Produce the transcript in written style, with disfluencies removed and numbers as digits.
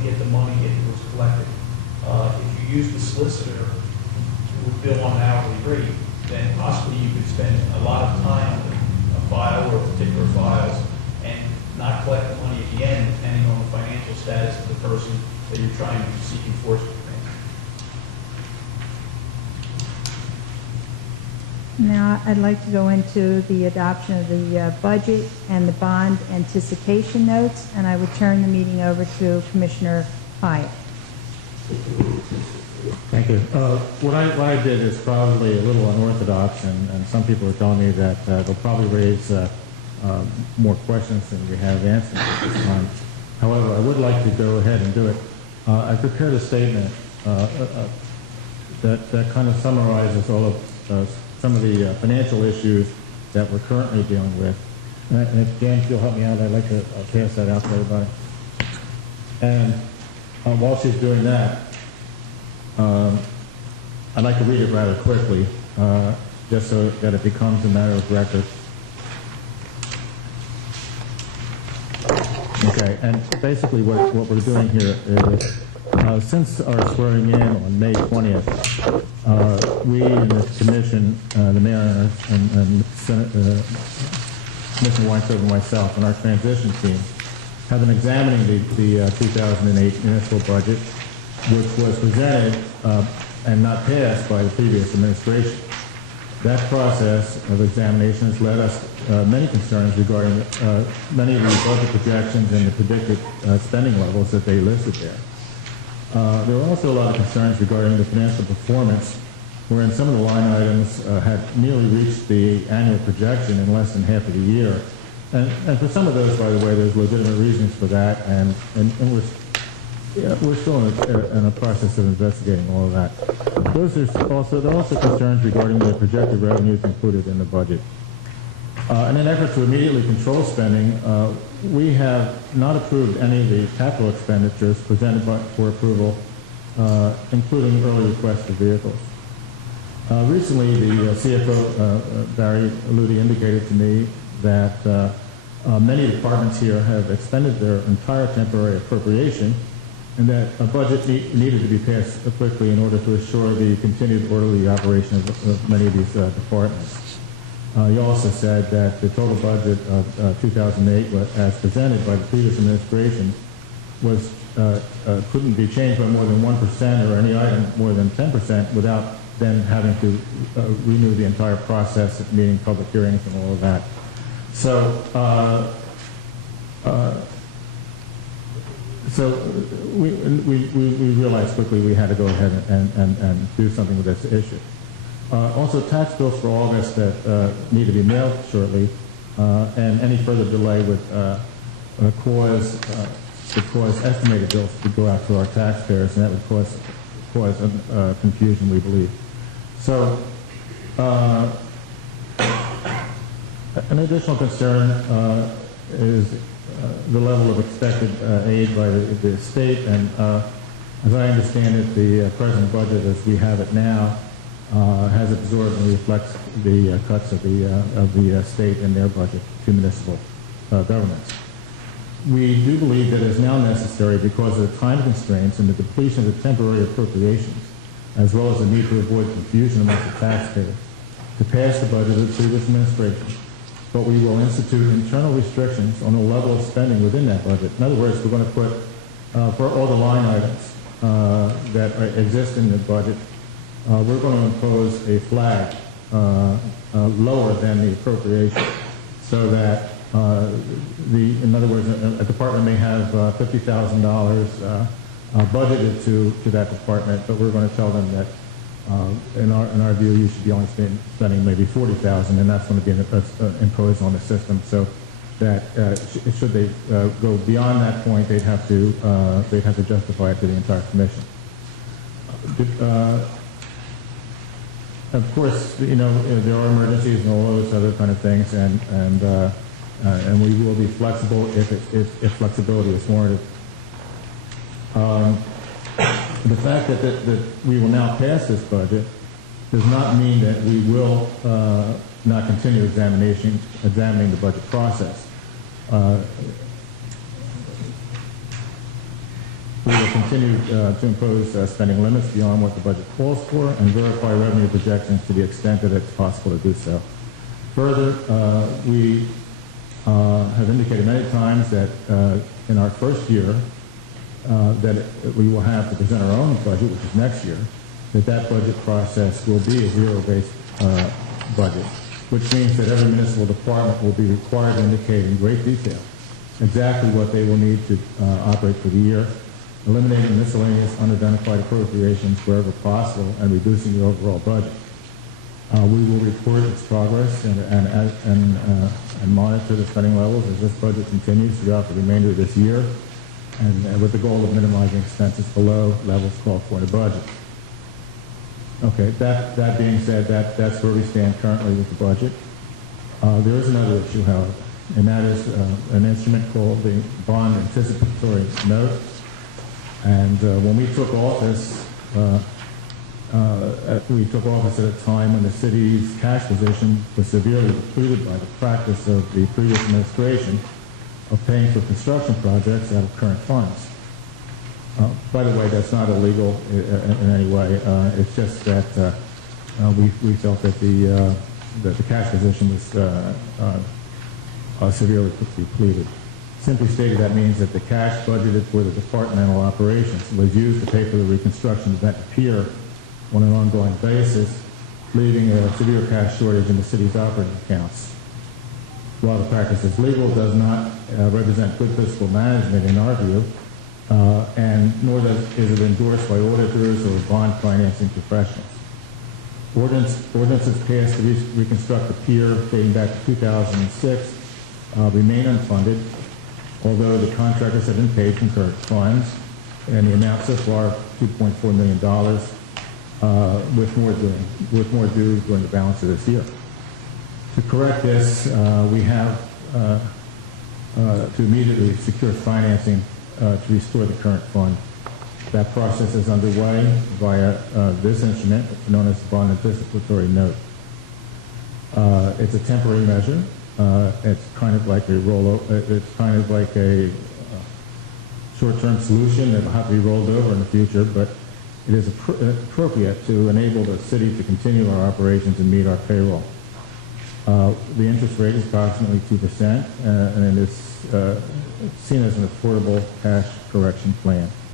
to get the money if it was collected. If you use the solicitor who would bill on an hourly rate, then possibly you could spend a lot of time on a file or particular files and not collect the money at the end, depending on the financial status of the person that you're trying to seek enforcement from. Now, I'd like to go into the adoption of the budget and the bond anticipation notes, and I would turn the meeting over to Commissioner Hyatt. Thank you. What I did is probably a little unorthodox, and some people are telling me that they'll probably raise more questions than we have answers at this time. However, I would like to go ahead and do it. I prepared a statement that kind of summarizes all of some of the financial issues that we're currently dealing with. And if James, you'll help me out, I'd like to pass that out to everybody. And while she's doing that, I'd like to read it rather quickly, just so that it becomes a matter of record. Okay, and basically what we're doing here is, since our swearing in on May 20th, we in the commission, the mayor and Senate, Commissioner Weinstock and myself and our transition team have been examining the 2008 municipal budget, which was presented and not passed by the previous administration. That process of examination has led us many concerns regarding many of the budget projections and the predicted spending levels that they listed there. There were also a lot of concerns regarding the financial performance, wherein some of the line items had nearly reached the annual projection in less than half of the year. And for some of those, by the way, there's legitimate reasons for that, and we're still in a process of investigating all of that. There are also concerns regarding the projected revenues included in the budget. In an effort to immediately control spending, we have not approved any of the capital expenditures presented for approval, including early requests for vehicles. Recently, the CFO, Barry Ludi, indicated to me that many departments here have expended their entire temporary appropriation, and that a budget needed to be passed quickly in order to assure the continued orderly operation of many of these departments. He also said that the total budget of 2008, as presented by the previous administration, was couldn't be changed by more than 1% or any item more than 10% without then having to renew the entire process of meeting public hearings and all of that. So we realized quickly we had to go ahead and do something with this issue. Also, tax bills for August that need to be mailed shortly, and any further delay would cause estimated bills to go out to our taxpayers, and that would cause confusion, we believe. So, an additional concern is the level of expected aid by the state, and as I understand it, the present budget as we have it now has absorbed and reflects the cuts of the state in their budget to municipal governments. We do believe that it is now necessary, because of the time constraints and the depletion of the temporary appropriations, as well as the need to avoid confusion amongst the taxpayers, to pass the budget of the previous administration. But we will institute internal restrictions on the level of spending within that budget. In other words, we're going to put, for all the line items that exist in the budget, we're going to impose a flag lower than the appropriation, so that in other words, a department may have $50,000 budgeted to that department, but we're going to tell them that in our view, you should be only spending maybe $40,000, and that's going to be imposed on the system. So that should they go beyond that point, they'd have to justify it to the entire commission. Of course, there are emergencies and all those other kind of things, and we will be flexible if flexibility is warranted. The fact that we will now pass this budget does not mean that we will not continue examining the budget process. We will continue to impose spending limits beyond what the budget calls for and verify revenue projections to the extent that it's possible to do so. Further, we have indicated many times that in our first year that we will have to present our own budget, which is next year, that budget process will be a zero-based budget, which means that every municipal department will be required to indicate in great detail exactly what they will need to operate for the year, eliminating miscellaneous unidentified appropriations wherever possible and reducing the overall budget. We will report its progress and monitor the spending levels as this budget continues throughout the remainder of this year, and with the goal of minimizing expenses below levels called for in the budget. Okay, that being said, that's where we stand currently with the budget. There is another issue, however, and that is an instrument called the bond anticipatory note. And when we took office at a time when the city's cash position was severely depleted by the practice of the previous administration of paying for construction projects out of current funds. By the way, that's not illegal in any way. It's just that we felt that the cash position was severely depleted. Simply stated, that means that the cash budgeted for the departmental operations was used to pay for the reconstruction of that pier on an ongoing basis, leaving a severe cash shortage in the city's operating accounts. While the practice is legal, it does not represent good fiscal management in our view, and nor is it endorsed by auditors or bond financing professionals. Ordinances passed to reconstruct the pier dating back to 2006 remain unfunded, although the contractors have been paid from current funds, and the amount so far, $2.4 million, with more due during the balance of this year. To correct this, we have to immediately secure financing to restore the current fund. That process is underway via this instrument known as the bond anticipatory note. It's a temporary measure. It's kind of like a short-term solution that will have to be rolled over in the future, but it is appropriate to enable the city to continue our operations and meet our payroll. The interest rate is approximately 2%, and it's seen as an affordable cash correction plan.